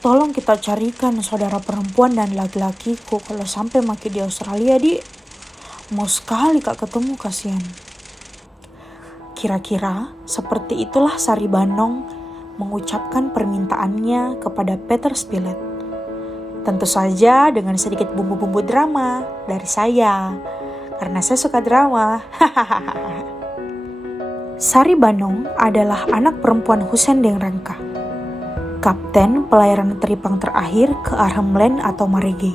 Tolong kita carikan saudara perempuan dan laki-lakiku kalau sampai mati di Australia, Dik. Mau sekali Kak ketemu, kasihan. Kira-kira seperti itulah Sari Banong mengucapkan permintaannya kepada Peter Spilett. Tentu saja dengan sedikit bumbu-bumbu drama dari saya, karena saya suka drama. Sari Banong adalah anak perempuan Hussein Deng Rangka, kapten pelayaran teripang terakhir ke Arnhem Land atau Marege.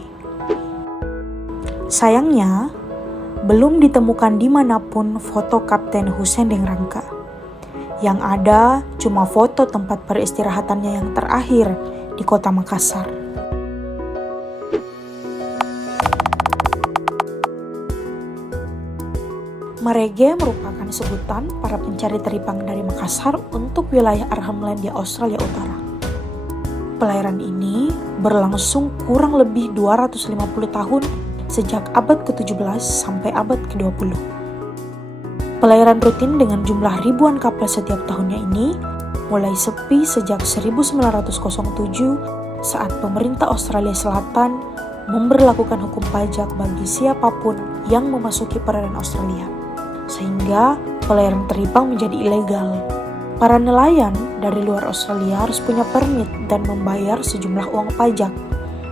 Sayangnya, belum ditemukan dimanapun foto Kapten Hussein Deng Rangka. Yang ada cuma foto tempat peristirahatannya yang terakhir di kota Makassar. Marege merupakan sebutan para pencari teripang dari Makassar untuk wilayah Arnhem Land di Australia Utara. Pelayaran ini berlangsung kurang lebih 250 tahun sejak abad ke-17 sampai abad ke-20. Pelayaran rutin dengan jumlah ribuan kapal setiap tahunnya ini mulai sepi sejak 1907 saat pemerintah Australia Selatan memberlakukan hukum pajak bagi siapapun yang memasuki perairan Australia, sehingga pelayaran teripang menjadi ilegal. Para nelayan dari luar Australia harus punya permit dan membayar sejumlah uang pajak.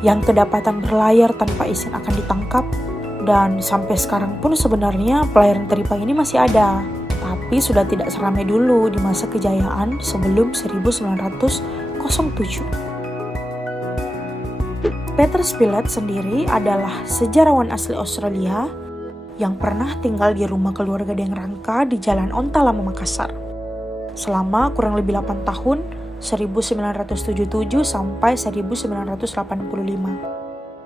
Yang kedapatan berlayar tanpa izin akan ditangkap, dan sampai sekarang pun sebenarnya pelayaran teripang ini masih ada, tapi sudah tidak seramai dulu di masa kejayaan sebelum 1907. Peter Spilett sendiri adalah sejarawan asli Australia yang pernah tinggal di rumah keluarga Deng Rangka di Jalan Onta Lama Makassar selama kurang lebih 8 tahun, 1977 sampai 1985,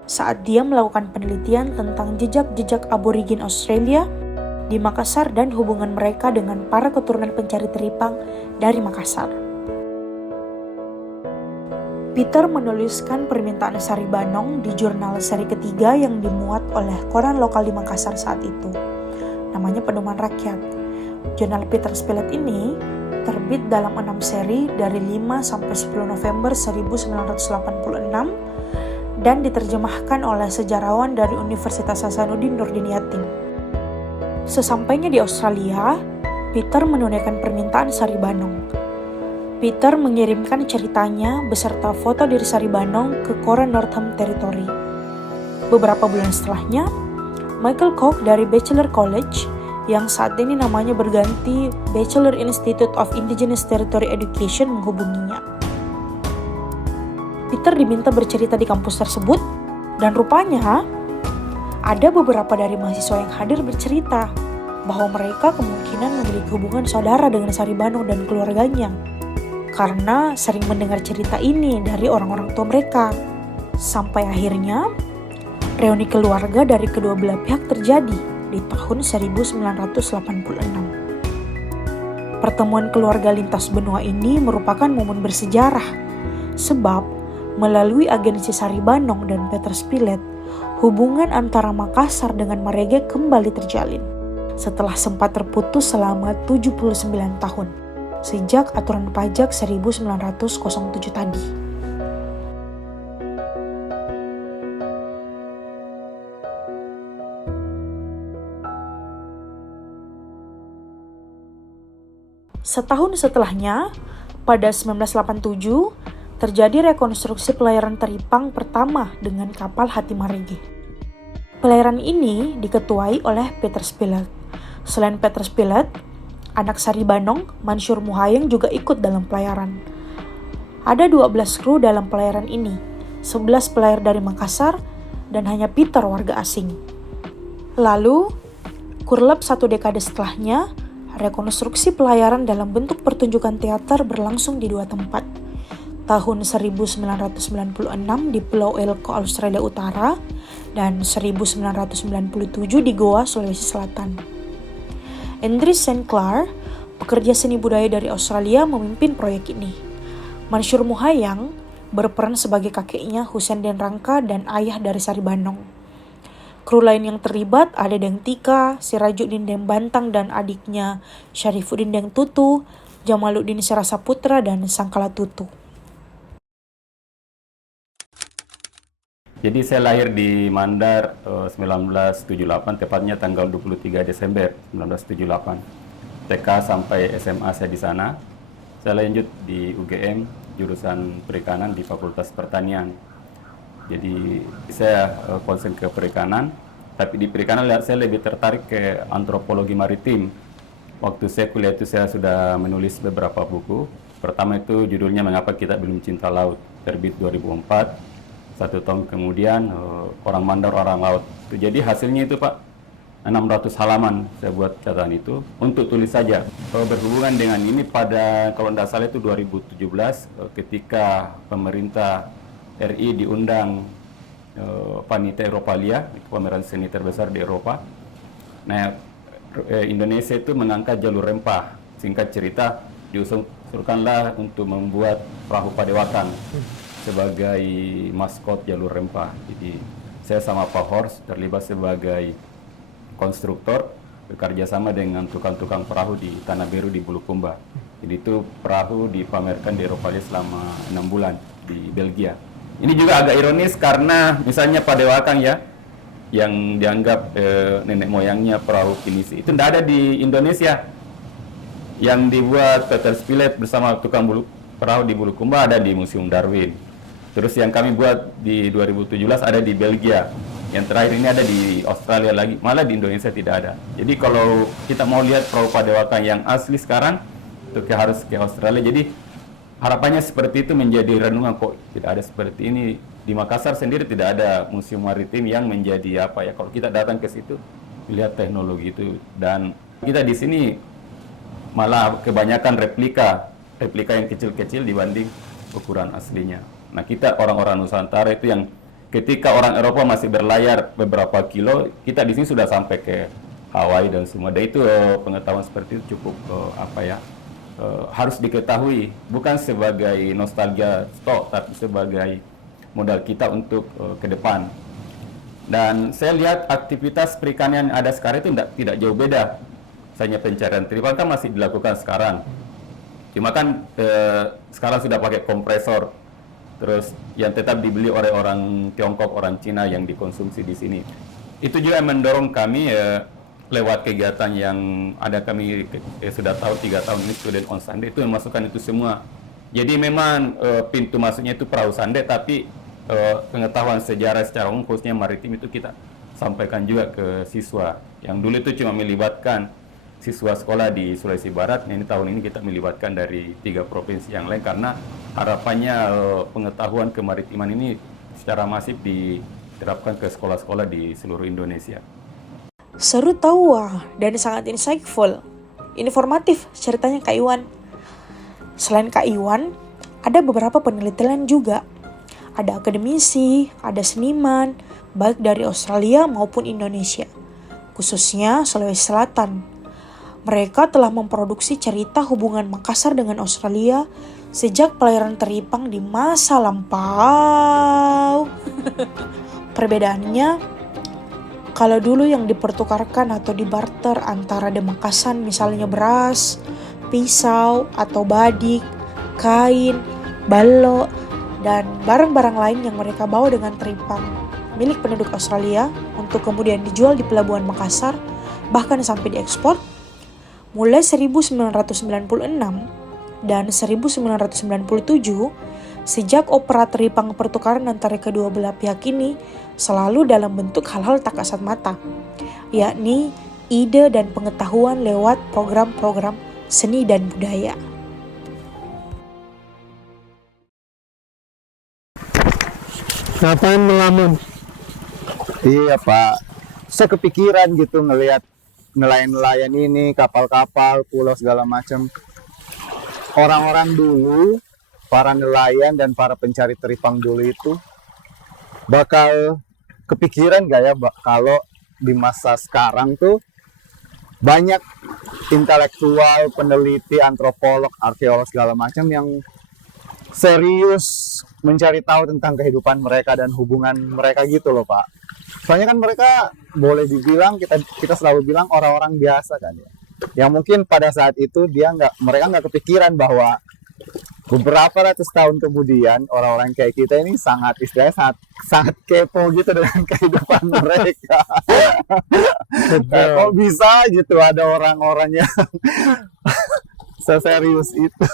saat dia melakukan penelitian tentang jejak-jejak aborigin Australia di Makassar dan hubungan mereka dengan para keturunan pencari teripang dari Makassar. Peter menuliskan permintaan Sari Banong di jurnal seri ketiga yang dimuat oleh koran lokal di Makassar saat itu. Namanya Pedoman Rakyat. Jurnal Peter Spilett ini terbit dalam 6 seri dari 5 sampai 10 November 1986 dan diterjemahkan oleh sejarawan dari Universitas Hasanuddin Nurdin Yatim. Sesampainya di Australia, Peter menunaikan permintaan Sari Banong. Peter mengirimkan ceritanya beserta foto diri Sari Banong ke koran Northern Territory. Beberapa bulan setelahnya, Michael Koch dari Batchelor College yang saat ini namanya berganti Batchelor Institute of Indigenous Territory Education menghubunginya. Peter diminta bercerita di kampus tersebut, dan rupanya ada beberapa dari mahasiswa yang hadir bercerita bahwa mereka kemungkinan memiliki hubungan saudara dengan Sari Banong dan keluarganya, karena sering mendengar cerita ini dari orang-orang tua mereka. Sampai akhirnya, reuni keluarga dari kedua belah pihak terjadi di tahun 1986. Pertemuan keluarga lintas benua ini merupakan momen bersejarah, sebab melalui agensi Sari Banong dan Peter Spilett, hubungan antara Makassar dengan Marege kembali terjalin setelah sempat terputus selama 79 tahun sejak aturan pajak 1907 tadi. Setahun setelahnya, pada 1987, terjadi rekonstruksi pelayaran teripang pertama dengan kapal Hati Marege. Pelayaran ini diketuai oleh Peter Spilett. Selain Peter Spilett, anak Sari Banong, Mansyur Muhayeng juga ikut dalam pelayaran. Ada 12 kru dalam pelayaran ini, 11 pelayar dari Makassar, dan hanya Peter warga asing. Lalu, kurlep 1 dekade setelahnya, rekonstruksi pelayaran dalam bentuk pertunjukan teater berlangsung di 2 tempat. Tahun 1996 di Pulau Elco, Australia Utara, dan 1997 di Goa, Sulawesi Selatan. Andries St. Clair, pekerja seni budaya dari Australia, memimpin proyek ini. Mansyur Muhayeng berperan sebagai kakeknya Hussein Deng Rangka dan ayah dari Sari Banong. Kru lain yang terlibat ada Deng Tika, Sirajuddin Deng Bantang dan adiknya Syarifuddin Deng Tutu, Jamaluddin Sirasaputra dan Sangkala Tutu. Jadi saya lahir di Mandar 1978, tepatnya tanggal 23 Desember 1978. TK sampai SMA saya di sana. Saya lanjut di UGM, jurusan perikanan di Fakultas Pertanian. Jadi saya konsen ke perikanan, tapi di perikanan saya lebih tertarik ke antropologi maritim. Waktu saya kuliah itu saya sudah menulis beberapa buku. Pertama itu judulnya Mengapa Kita Belum Cinta Laut, terbit 2004. 1 tahun kemudian Orang Mandar Orang Laut. Jadi hasilnya itu Pak 600 halaman saya buat catatan itu untuk tulis saja. Berhubungan dengan ini pada kalau tidak salah itu 2017 ketika pemerintah RI diundang Panitia Eropalia, itu pameran seni terbesar di Eropa. Nah, Indonesia itu mengangkat jalur rempah. Singkat cerita, diusulkanlah untuk membuat perahu Padewakan sebagai maskot jalur rempah. Jadi saya sama Pak Horst terlibat sebagai konstruktor, bekerja sama dengan tukang-tukang perahu di Tanah Biru di Bulukumba. Jadi itu perahu dipamerkan di Eropa selama 6 bulan di Belgia. Ini juga agak ironis karena misalnya Padewakan ya, yang dianggap nenek moyangnya perahu pinisi, itu tidak ada di Indonesia. Yang dibuat Peter Spilett bersama tukang perahu di Bulukumba ada di Museum Darwin. Terus yang kami buat di 2017 ada di Belgia. Yang terakhir ini ada di Australia lagi, malah di Indonesia tidak ada. Jadi kalau kita mau lihat perahu Padewakan yang asli sekarang, itu harus ke Australia. Jadi harapannya seperti itu menjadi renungan, kok tidak ada seperti ini. Di Makassar sendiri tidak ada museum maritim yang menjadi apa ya, kalau kita datang ke situ, lihat teknologi itu. Dan kita di sini malah kebanyakan replika yang kecil-kecil dibanding ukuran aslinya. Nah, kita orang-orang Nusantara itu yang ketika orang Eropa masih berlayar beberapa kilo, kita di sini sudah sampai ke Hawaii dan semua. Dan itu pengetahuan seperti itu cukup harus diketahui, bukan sebagai nostalgia stok, tapi sebagai modal kita untuk ke depan. Dan saya lihat aktivitas perikanan yang ada sekarang itu tidak jauh beda. Misalnya pencarian teripang kan masih dilakukan sekarang. Cuma kan sekarang sudah pakai kompresor. Terus yang tetap dibeli oleh orang Tiongkok, orang Cina yang dikonsumsi di sini. Itu juga yang mendorong kami lewat kegiatan yang ada kami sudah tahu 3 tahun ini, Student on Sunday, itu memasukkan itu semua. Jadi memang pintu masuknya itu perahu Sunday, tapi pengetahuan sejarah secara umum khususnya maritim itu kita sampaikan juga ke siswa. Yang dulu itu cuma melibatkan siswa sekolah di Sulawesi Barat, ini tahun ini kita melibatkan dari 3 provinsi yang lain karena harapannya pengetahuan kemaritiman ini secara masif diterapkan ke sekolah-sekolah di seluruh Indonesia. Seru tahu dan sangat insightful, informatif ceritanya Kak Iwan. Selain Kak Iwan, ada beberapa penelitian juga. Ada akademisi, ada seniman, baik dari Australia maupun Indonesia, khususnya Sulawesi Selatan. Mereka telah memproduksi cerita hubungan Makassar dengan Australia sejak pelayaran teripang di masa lampau. Perbedaannya, kalau dulu yang dipertukarkan atau dibarter antara demakasan misalnya beras, pisau atau badik, kain, balok, dan barang-barang lain yang mereka bawa dengan teripang milik penduduk Australia untuk kemudian dijual di pelabuhan Makassar, bahkan sampai diekspor. Mulai 1996 dan 1997, sejak opera teripang pertukaran antara kedua belah pihak ini selalu dalam bentuk hal-hal tak kasat mata, yakni ide dan pengetahuan lewat program-program seni dan budaya. Ngapain melamun? Iya Pak, saya kepikiran gitu ngelihat nelayan-nelayan ini, kapal-kapal, pulau segala macam. Orang-orang dulu, para nelayan dan para pencari teripang dulu itu bakal kepikiran gak ya kalau di masa sekarang tuh banyak intelektual, peneliti, antropolog, arkeolog segala macam yang serius mencari tahu tentang kehidupan mereka dan hubungan mereka gitu loh Pak. Soalnya kan mereka boleh dibilang kita selalu bilang orang-orang biasa kan ya. Yang mungkin pada saat itu mereka nggak kepikiran bahwa beberapa ratus tahun kemudian orang-orang kayak kita ini sangat istilahnya sangat kepo gitu dengan kehidupan mereka. Kayak, kok bisa gitu ada orang-orang yang seserius itu.